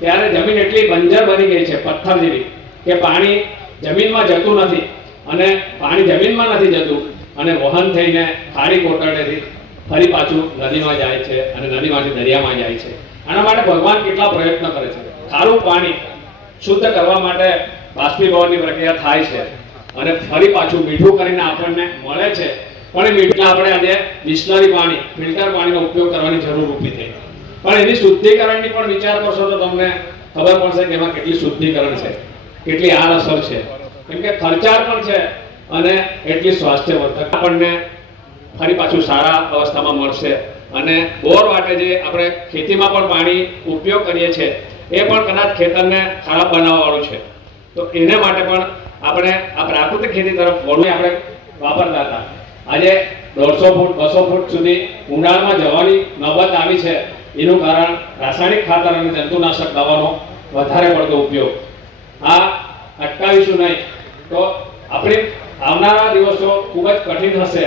ત્યારે જમીન એટલી બંજર બની ગઈ છે, પથ્થર જેવી, કે પાણી જમીનમાં જતું નથી અને પાણી જમીનમાં નથી જતું અને વહન થઈને ખાડી કોટડેથી ફરી પાછું નદીમાં જાય છે અને નદીમાંથી દરિયામાં જાય છે. આના માટે ભગવાન કેટલા પ્રયત્ન કરે છે. ખારું પાણી શુદ્ધ કરવા માટે બાષ્પીભવનની પ્રક્રિયા થાય છે અને ફરી પાછું મીઠું કરીને આપણને મળે છે. પણ એ મીઠું આપણે આજે બિસ્લરી પાણી, ફિલ્ટર પાણીનો ઉપયોગ કરવાની જરૂર ઊભી થઈ પણ એની શુદ્ધિકરણની પણ વિચાર કરશો તો તમને ખબર પડશે કે એમાં કેટલી શુદ્ધિકરણ છે, કેટલી આડઅસર છે. કેમ કે ખર્ચાળ પણ છે અને એટલી સ્વાસ્થ્યવર્ધક આપણને ફરી પાછું સારા અવસ્થામાં મળશે. અને બોર માટે જે આપણે ખેતીમાં પણ પાણી ઉપયોગ કરીએ છીએ, એ પણ કદાચ ખેતરને ખરાબ બનાવવાવાળું છે. તો એને માટે પણ આપણે આ પ્રાકૃતિક ખેતી તરફ વળવું આપણે વાપરતા હતા. આજે દોઢસો ફૂટ, બસો ફૂટ સુધી ઉનાળામાં જવાની નોબત આવી છે. એનું કારણ રાસાયણિક ખાતર અને જંતુનાશક દવાનો વધારે પડતો ઉપયોગ. આ અટકાવીશું નહીં. તો આપણી આવનારા દિવસો ખૂબ જ કઠિન હશે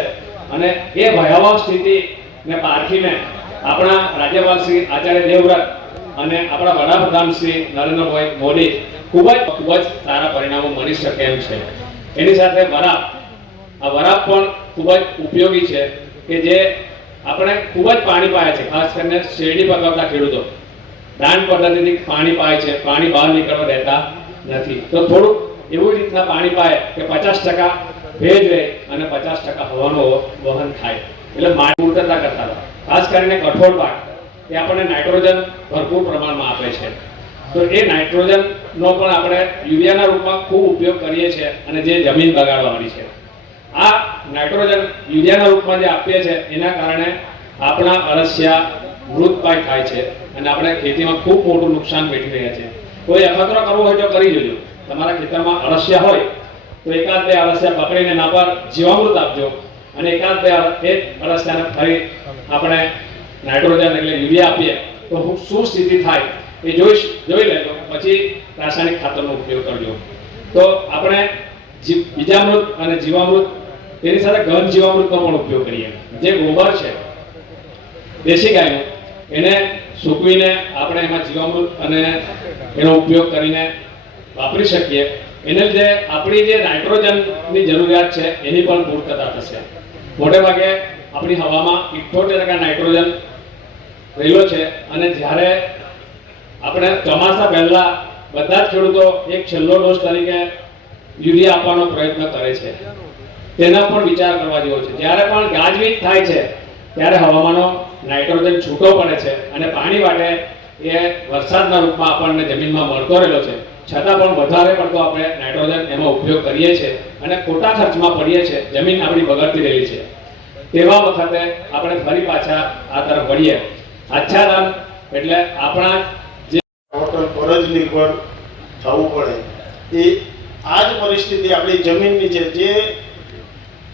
અને એ ભયાવહ સ્થિતિને પારખીને આપણા રાજ્યપાલ શ્રી આચાર્ય દેવવ્રત અને આપણા વડાપ્રધાન શ્રી નરેન્દ્રભાઈ મોદી ખૂબ જ ખૂબ જ સારા પરિણામો મળી શકે એમ છે. એની સાથે વરાપ. આ વરાપ પણ ખૂબ જ ઉપયોગી છે કે જે આપણે ખૂબ જ પાણી પાય છે, ખાસ કરીને શેરડી પકવતા ખેડૂતો. દાન પદ્ધતિથી પાણી પાય છે, પાણી બહાર નીકળવા દેતા નથી. તો થોડુંક એવી રીતના પાણી પાય કે પચાસ ટકા ભેજ રહે અને પચાસ ટકા હવાનું વહન થાય. એટલે માટી ઉતરતા કરતા હતા ખાસ કરીને કઠોળ પાક, એ આપણને નાઇટ્રોજન ભરપૂર પ્રમાણમાં આપે છે. તો એ નાઇટ્રોજનનો પણ આપણે યુરિયાના રૂપમાં ખૂબ ઉપયોગ કરીએ છીએ અને જે જમીન બગાડવાની છે. આ નાઇટ્રોજન યુરિયાના રૂપમાં જે આપીએ છીએ એના કારણે આપણા અળસિયા મૃતપાય થાય છે અને આપણે ખેતીમાં ખૂબ મોટું નુકસાન વેઠી રહ્યા છે કોઈ અખતરો કરવો હોય તો કરી જોજો. તમારા ખેતરમાં અળસિયા હોય, તો એકાદ બે અળસિયા પકડીને એના પર જીવામૃત આપજો અને એકાદ બે અળ- એ અળસિયાને ફરી આપણે નાઇટ્રોજન એટલે યુરિયા આપીએ, તો હું શું સ્થિતિ થાય એ જોઈ જોઈ લેજો. પછી રાસાયણિક ખાતરનો ઉપયોગ કરજો. તો આપણે બીજામૃત અને જીવામૃત તેની સાથે ઘન જીવામૃતનો પણ ઉપયોગ કરીએ. જે ગોબર છે, દેશી ગાયનો, એને સૂકવીને આપણે એમાં જીવામૃત અને એનો ઉપયોગ કરીને વાપરી શકીએ. એને લીધે આપણી જે નાઇટ્રોજનની જરૂરિયાત છે, એની પણ પૂર્તતા થશે. મોટે ભાગે આપણી હવામાં ઇઠોતેર ટકા નાઇટ્રોજન રહેલો છે અને જ્યારે આપણે ચોમાસા પહેલા બધા જ ખેડૂતો એક છેલ્લો ડોઝ તરીકે યુરિયા આપવાનો પ્રયત્ન કરે છે. તેના પણ વિચાર કરવા જેવો છે. જ્યારે પણ ગાજવીજ થાય છે, ત્યારે હવામાનો નાઇટ્રોજન છૂટો પડે છે અને પાણી માટે એ વરસાદના રૂપમાં આપણને જમીનમાં મળતો રહેલો છે. છતાં પણ વધારે પડતો આપણે નાઇટ્રોજન એમાં ઉપયોગ કરીએ છીએ અને ખોટા ખર્ચમાં પડીએ છીએ. જમીન આપણી બગડતી રહેલી છે. તેવા વખતે આપણે ફરી પાછા આ તરફ વળીએ. આચ્છાદન એટલે આપણા જે હોટલ પર જ નિર્ભર થવું પડે. એ આ જ પરિસ્થિતિ આપણી જમીનની છે. જે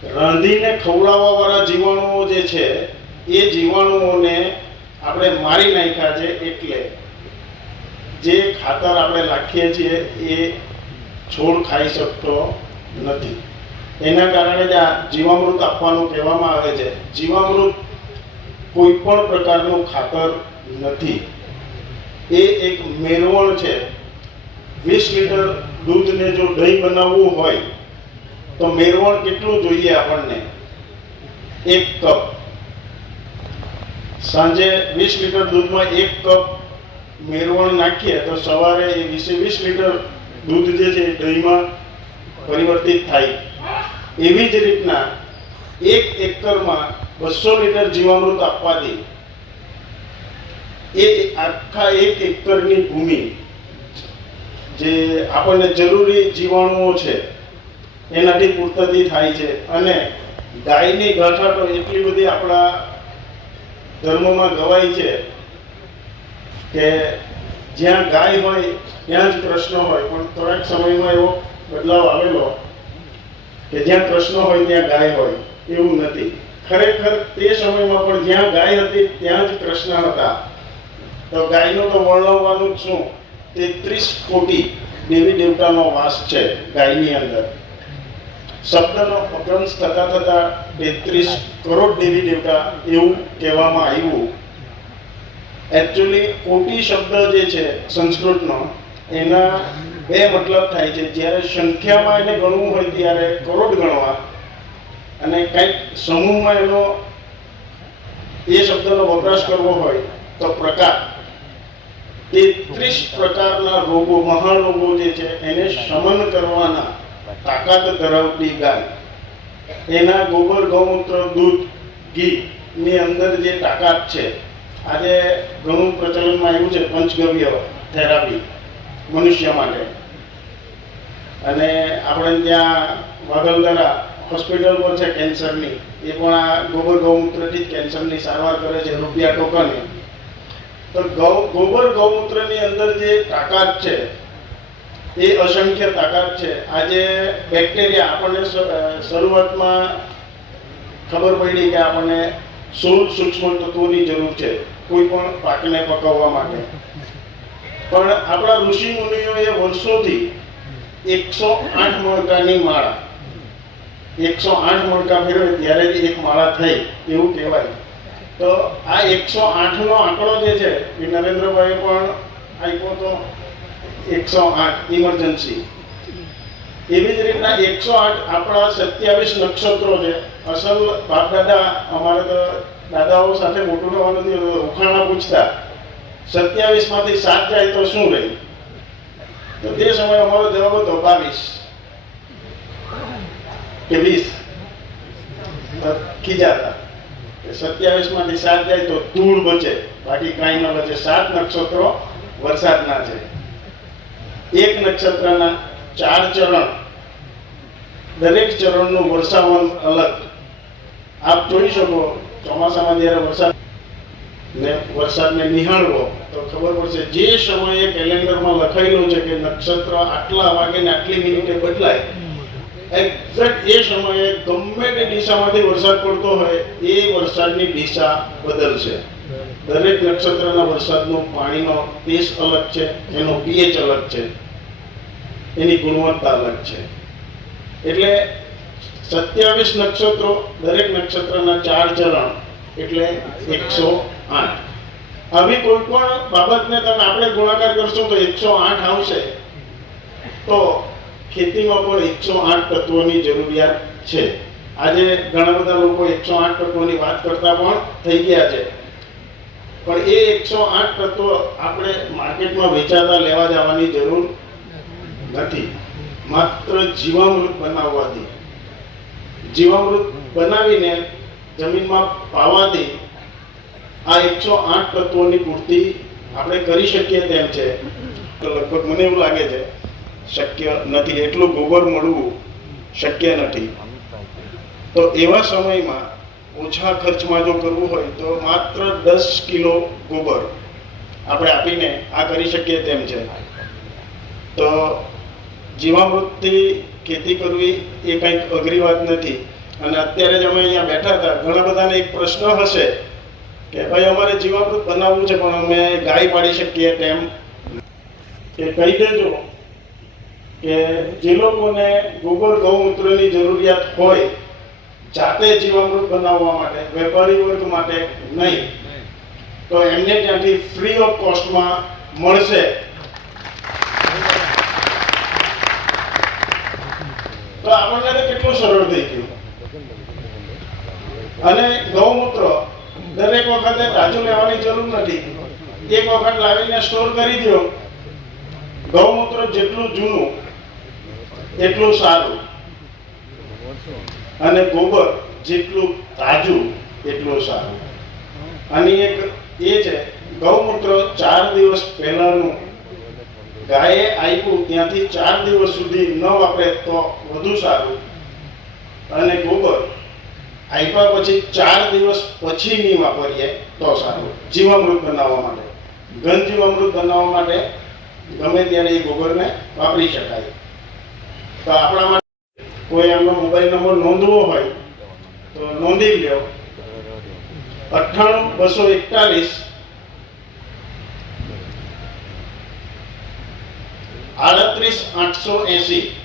રાંધીને ખવડાવવાવાળા જીવાણુઓ જે છે, એ જીવાણુઓને આપણે મારી નાખ્યા છે એટલે જે ખાતર આપણે નાખીએ છીએ, એ છોડ ખાઈ શકતો નથી. એના કારણે જ આ જીવામૃત આપવાનું કહેવામાં આવે છે. જીવામૃત કોઈ પણ પ્રકારનું ખાતર નથી. એ એક મેળવણ છે. વીસ લીટર દૂધને જો દહીં બનાવવું હોય તો મેળવણ કેટલું જોઈએ આપણને? એક કપ. સાંજે વીસ લીટર દૂધમાં એક કપ મેરવણ નાખીએ તો સવારે એ વીસે વીસ લીટર દૂધ જે છે એ દહીંમાં પરિવર્તિત થાય. એવી જ રીતના એક એકરમાં બસો લીટર જીવામૃત આપવાથી એ આખા એક એકરની ભૂમિ જે આપણને જરૂરી જીવાણુઓ છે એનાથી પૂર્તતી થાય છે. અને ગાયની ગાંઠાટો એટલી બધી આપણા ધર્મમાં ગવાય છે કે જ્યાં ગાય હોય ત્યાં જ કૃષ્ણ હોય. પણ થોડાક સમયમાં એવો બદલાવ આવેલો કે જ્યાં કૃષ્ણ હોય ત્યાં ગાય હોય. એવું નથી. ખરેખર તે સમયમાં પણ જ્યાં ગાય હતી ત્યાં જ કૃષ્ણ હતા. તો ગાયનું તો વર્ણવવાનું શું? તેત્રીસ કોટી દેવી દેવતાનો વાસ છે ગાયની અંદર. શબ્દનો અપભ્રંશ થતા થતા તેત્રીસ કરોડ દેવી દેવતા એવું કહેવામાં આવ્યું. એકચ્યુઅલી કોટી શબ્દ જે છે સંસ્કૃતનો, એના બે મતલબ થાય છે. જ્યારે સંખ્યામાં એને ગણવું હોય ત્યારે કરોડ ગણવા અને કંઈક સમૂહમાં એનો એ શબ્દનો વપરાશ કરવો હોય તો પ્રકાર. તેત્રીસ પ્રકારના રોગો, મહારોગો જે છે એને શમન કરવાના તાકાત ધરાવતી ગાય. એના ગોબર, ગૌમૂત્ર, દૂધ, ઘી ની અંદર જે તાકાત છે. આજે ઘણું પ્રચલનમાં આવ્યું છે પંચગવ્ય થેરાપી મનુષ્ય માટે. અને આપણે ત્યાં વાગલદરા હોસ્પિટલ પણ છે કેન્સરની. એ પણ આ ગોબર, ગૌમૂત્રથી જ કેન્સરની સારવાર કરે છે, રૂપિયા ટોકને. તો ગૌ, ગોબર, ગૌમૂત્રની અંદર જે તાકાત છે એ અસંખ્ય તાકાત છે. આજે બેક્ટેરિયા આપણને શરૂઆતમાં ખબર પડી કે આપણને સોળ સૂક્ષ્મ તત્વોની જરૂર છે, કોઈ પણ પાકને પકવવા માટે. પણ આપણા ઋષિ મુનિઓએ વર્ષોથી એકસો આઠ મણકાની માળા, એકસો આઠ મણકા ફેરવે ત્યારે જ એક માળા થઈ, એવું કહેવાય. તો આ એકસો આઠનો આંકડો જે છે, એ નરેન્દ્રભાઈ પણ આપ્યો તો એકસો આઠ ઇમરજન્સી એવી જ રીતના એકસો આઠ આપણા સત્યાવીસ નક્ષત્રો છે. અસલ બાપ દાદા અમારે તો દાદાઓ સાથે મોટું થવાનું નથી ઉખાણા પૂછતા સત્યાવીસમાંથી સાત જાય તો શું રહી? તો તે સમયે અમારો જવાબ હતો બાવીસ. કે વીસ. ખીજાતા. સત્યાવીસમાંથી સાત જાય તો ધૂળ બચે. બાકી કાંઈ ન બચે. સાત નક્ષત્રો વરસાદના છે. એક નક્ષત્રના ચાર ચરણ, દરેક ચરણનું વરસાવન અલગ. આપ જોઈ શકો, ચોમાસામાં જ્યારે વરસાદ ને વરસાદને નિહાળવો, તો ખબર પડશે જે સમયે કેલેન્ડરમાં લખાયેલું છે કે નક્ષત્ર આટલા વાગે ને આટલી મિનિટે બદલાય. એક્ઝેક્ટ એ સમયે ગમે તે દિશામાંથી વરસાદ પડતો હોય, એ વરસાદની દિશા બદલશે. દરેક નક્ષત્રના વરસાદનો પાણીનો ટેસ્ટ અલગ છે, એનો પીએચ અલગ છે, એની ગુણવત્તા અલગ છે. એટલે સત્યાવીસ નક્ષત્રો દરેક નક્ષત્રના ચાર ચરણ, એટલે એકસો આઠ. આવી કોઈ પણ બાબતને તમે આપણે ગુણાકાર કરશો તો એકસો આઠ આવશે. તો ખેતીમાં પણ એકસો આઠ તત્વોની જરૂરિયાત છે. આજે ઘણા બધા લોકો એકસો આઠ તત્વોની વાત કરતા પણ થઈ ગયા છે. પણ એ એકસો આઠ તત્વો આપણે માર્કેટમાં વેચાતા લેવા જવાની જરૂર નથી. માત્ર જીવામૃત બનાવવાથી જીવામૃત બનાવીને જમીનમાં પાવાથી આ એકસો આઠ તત્વોની પૂર્તિ આપણે કરી શકીએ તેમ છે. લગભગ મને એવું લાગે છે શક્ય નથી. એટલું ગોબર મળવું શક્ય નથી. તો એવા સમયમાં ઓછા ખર્ચમાં જો કરવું હોય તો માત્ર દસ કિલો ગોબર આપણે આપીને આ કરી શકીએ તેમ છે. તો જીવામૃતથી ખેતી કરવી એ કંઈક અઘરી વાત નથી. અને અત્યારે જ અમે અહીંયા બેઠા હતા. ઘણા બધાને એક પ્રશ્ન હશે કે ભાઈ, અમારે જીવામૃત બનાવવું છે, પણ અમે ગાય પાડી શકીએ તેમ? કે કહી દેજો. કે જે લોકોને ગોબર ગૌમૂત્રની જરૂરિયાત હોય, જાતે જીવામૃત બનાવવા માટે, વેપારી વર્ગ માટે નહીં. તો એમને ત્યાંથી ફ્રી ઓફ કોસ્ટમાં મળશે. તો આપણને કેટલું સરળ થઈ ગયું? અને ગૌમૂત્ર દરેક વખતે તાજું લેવાની જરૂર નથી. એક વખત લાવીને સ્ટોર કરી દો ગૌમૂત્ર જેટલું જૂનું એટલું સારું. અને ગોબર જેટલું તાજું, એટલું સારું. અને એક એ છે, ગૌમૂત્ર ચાર દિવસ પહેલાનું ગાયે આપ્યું, ત્યાંથી ચાર દિવસ સુધી ન વાપરે તો વધુ સારું. અને ગોબર આપ્યા પછી ચાર દિવસ પછી નહીં વાપરીએ તો સારું. જીવામૃત બનાવવા માટે. ઘન જીવામૃત બનાવવા માટે ગમે ત્યારે એ ગોબરને વાપરી શકાય. તો આપણા માટે કોઈ એમનો મોબાઈલ નંબર નોંધવો હોય, તો નોંધી લ્યો. અઠ્ઠાણું બસો એકતાલીસ. આડત્રીસ આઠસો એસી.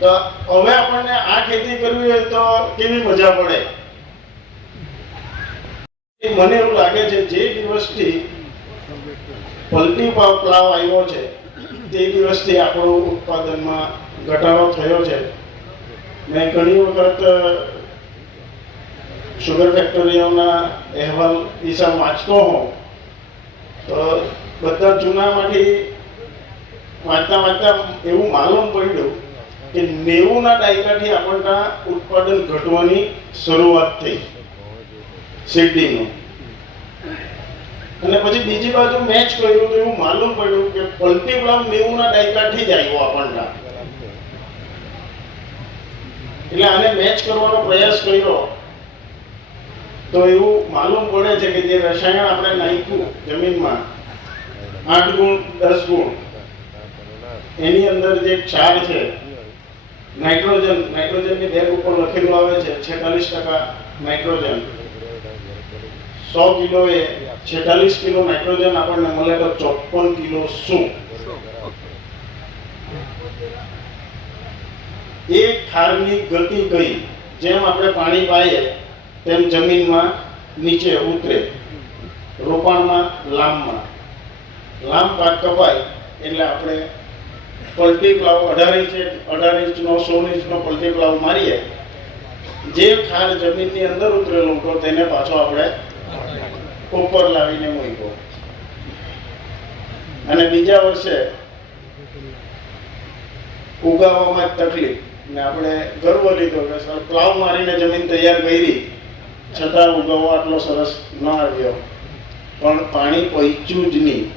તો હવે આપણને આ ખેતી કરવી હોય તો કેવી મજા પડે? મને એવું લાગે છે જે દિવસથી પલટી પ્લાવ આવ્યો છે, તે દિવસથી આપણું ઉત્પાદનમાં ઘટાડો થયો છે. મેં ઘણી વખત શુગર ફેક્ટરીઓના અહેવાલ હિસાબ વાંચતો હોઉં. તો બધા જૂનામાંથી વાંચતા વાંચતા એવું માલુમ પડ્યું કે નેવુંના દાયકાથી આપણના ઉત્પાદન ઘટવાની શરૂઆત થઈ. શેરડીનું અને પછી બીજી બાજુ મેચ કર્યું તો એવું માલુમ પડ્યું કે પલટી પ્લાવ નેવુંના દાયકાથી જ આવ્યો આપણના. એટલે આને મેચ કરવાનો પ્રયાસ કર્યો તો એવું માલુમ પડે છે કે જે રસાયણ આપણે નાખ્યું જમીનમાં, આઠ ગુણ, દસ ગુણ, એની અંદર જે ક્ષાર છે, નાઇટ્રોજન, નાઇટ્રોજનની બેગ ઉપર લખેલું આવે છે, છેતાલીસ ટકા નાઇટ્રોજન. સો કિલો એ છેતાલીસ કિલો નાઇટ્રોજન આપણને મળે તો ચોપન કિલો શું? એ ખારની ગતિ કઈ જેમ આપણે પાણી પાઈએ, તેમ જમીનમાં નીચે ઉતરે, રોપાણમાં, લાંબમાં. લાંબ પાક કપાય એટલે આપણે પલટી પ્લાવ અઢાર ઇંચ, અઢાર ઇંચનો સોળ ઇંચનો પલટી પ્લાવ મારીએ. જે ખાર જમીનની અંદર ઉતરેલો હતો તેને પાછો આપણે ઉપર લાવીને મૂક્યો. અને બીજા વર્ષે ઉગાવવામાં જ તકલીફ. ને આપણે ગર્વ લીધો કે સર, પ્લાવ મારીને જમીન તૈયાર કરી. છતાં ઉગાવો આટલો સરસ ન આવ્યો. પણ પાણી પહોંચ્યું જ નહીં.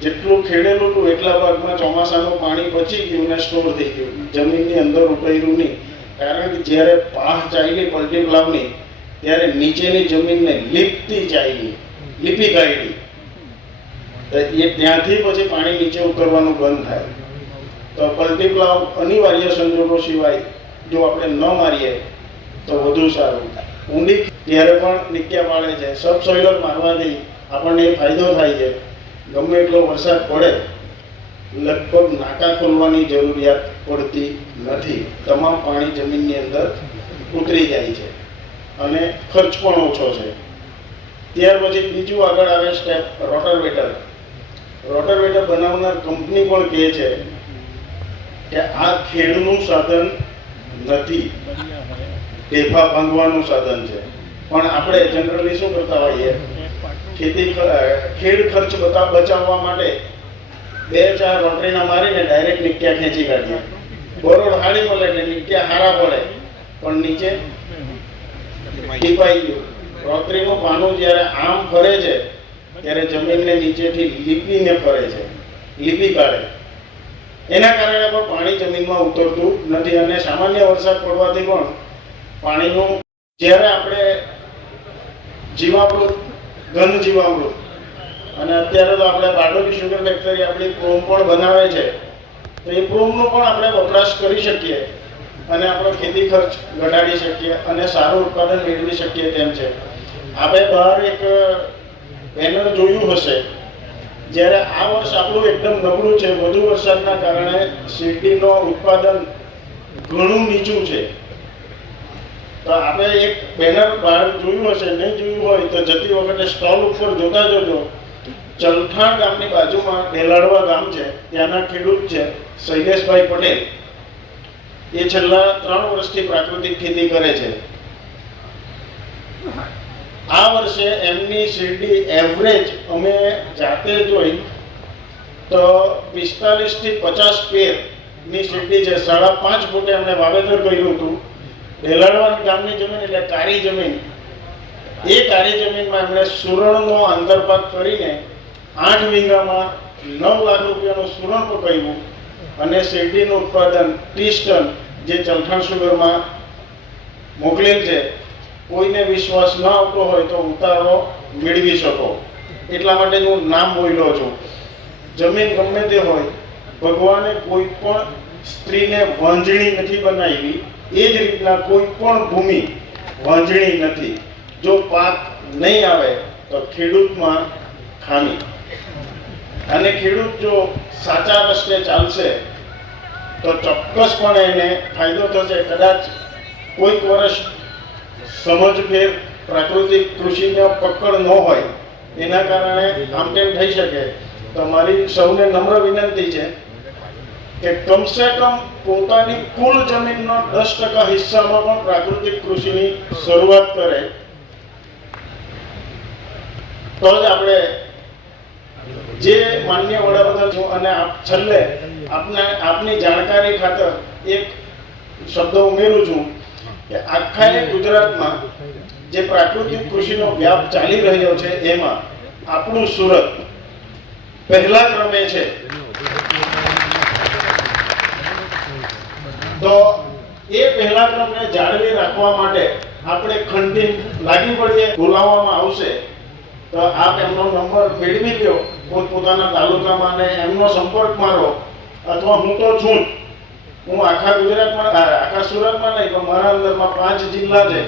જેટલું ખેડેલું હતું એટલા ભાગમાં ચોમાસાનું પાણી પચી ગયું ને સ્ટોર થઈ ગયું. જમીનની અંદર ઉપયું નહીં. કારણ કે જ્યારે પાહ ચાલી પલટી પ્લાવની ત્યારે નીચેની જમીનને લીપતી ચાલી લીપી ગયેલી એ ત્યાંથી પછી પાણી નીચે ઉતરવાનું બંધ થાય. તો પલટી અનિવાર્ય સંજોગો સિવાય જો આપણે ન મારીએ, તો વધુ સારું ઊંડી ત્યારે પણ નિક્યા પાડે છે, સબ સોઇલર મારવાથી આપણને એ ફાયદો થાય છે. ગમે એટલો વરસાદ પડે, લગભગ નાકા ખોલવાની જરૂરિયાત પડતી નથી. તમામ પાણી જમીનની અંદર ઉતરી જાય છે. અને ખર્ચ પણ ઓછો છે. ત્યાર પછી બીજું આગળ આવે સ્ટેપ રોટરવેટર રોટરવેટર બનાવનાર કંપની પણ કહે છે? કે આ ખેડનું સાધન નથી. ટેફા ભાંગવાનું સાધન છે. પણ આપણે જનરલી શું કરતા હોઈએ? ખેતી ખેડ ખર્ચ બતા, બચાવવા માટે બે ચાર રોટરીના મારીને ડાયરેક્ટ નિક્યા ખેંચી કાઢીએ. બરોડ હાડી મળે એટલે નિક્યા હારા પડે પણ નીચે ટીપાઈ ગયું પાનું જ્યારે આમ ફરે છે, ત્યારે જમીનને નીચેથી લીપીને ફરે છે, લીપી કાઢે. એના કારણે પણ પાણી જમીનમાં ઉતરતું નથી અને સામાન્ય વરસાદ પડવાથી પણ પાણીનું જ્યારે આપણે જીવામૃત, ઘન જીવામૃત અને અત્યારે તો આપણે બારડોલી શુગર ફેક્ટરી આપણી પ્રોમ પણ બનાવે છે, તો એ પ્રોમનો પણ આપણે વપરાશ કરી શકીએ. અને આપણો ખેતી ખર્ચ ઘટાડી શકીએ અને સારું ઉત્પાદન મેળવી શકીએ તેમ છે. આપણે બહાર એક બેનર જોયું હશે, જ્યારે આ વર્ષ આપણું એકદમ નબળું છે. વધુ વરસાદના કારણે શેરડીનો ઉત્પાદન ઘણું નીચું છે. તો આપણે એક બેનર બહાર જોયું હશે, નહીં જોયું હોય તો જતી વખતે સ્ટોલ ઉપર જોતા જજો. ચલઠાણ ગામની બાજુમાં ડેલાડવા ગામ છે. ત્યાંના ખેડૂત છે, શૈલેષભાઈ પટેલ. એ છેલ્લા ત્રણ વર્ષથી પ્રાકૃતિક ખેતી કરે છે. આ વર્ષે એમની શેરડી એવરેજ અમે જાતે જોઈ તો પિસ્તાલીસથી પચાસ પેરની શેરડી છે સાડા પાંચ ફૂટે એમને વાવેતર કર્યું હતું. ડેલાડવા ગામની જમીન એટલે કાળી જમીન. એ કાળી જમીનમાં એમણે સુરણનો આંતરપાક કરીને આઠ વીઘામાં નવ લાખ રૂપિયાનું સુરણ પકાવ્યું અને શેરડીનું ઉત્પાદન ત્રીસ ટન જે ચલઠાણ સુગરમાં મોકલેલ છે, કોઈને વિશ્વાસ ન આવતો હોય તો ઉતારો મેળવી શકો. એટલા માટે હું નામ બોલ્યો છું. જમીન ગમે તે હોય, ભગવાને કોઈ પણ સ્ત્રીને વાંજણી નથી બનાવી, એ જ રીતના કોઈ પણ ભૂમિ વાંજણી નથી. જો પાક નહીં આવે, તો ખેડૂતમાં ખામી. અને ખેડૂત જો સાચા રસ્તે ચાલશે તો ચોક્કસપણે એને ફાયદો થશે. કદાચ કોઈક વર્ષ સમજભેર પ્રાકૃતિક કૃષિને પકડ ન હોય, એના કારણે આમ તેમ થઈ શકે. તો મારી સૌને નમ્ર વિનંતી છે કે કમસે કમ પોતાની કુલ જમીનનો દસ ટકા હિસ્સામાં પણ પ્રાકૃતિક કૃષિની શરૂઆત કરે. તો જ આપણે જે માન્ય વડાપ્રધાન છો અને આપ છેલ્લે આપને આપની જાણકારી ખાતર એક શબ્દ ઉમેરું છું કે આખા ગુજરાતમાં જે પ્રાકૃતિક કૃષિનો વ્યાપ ચાલી રહ્યો છે એમાં આપણું સુરત પહેલા ક્રમે છે. તો એ પહેલા ક્રમને જાળવી રાખવા માટે આપણે ખંડી લાગી પડીએ બોલાવવામાં આવશે. તો આપ એમનો નંબર મેળવી લ્યો. પોતપોતાના તાલુકામાં ને એમનો સંપર્ક મારો, અથવા હું તો છું હું આખા ગુજરાતમાં આખા સુરતમાં નહીં, પણ મારા અંદરમાં પાંચ જિલ્લા છે.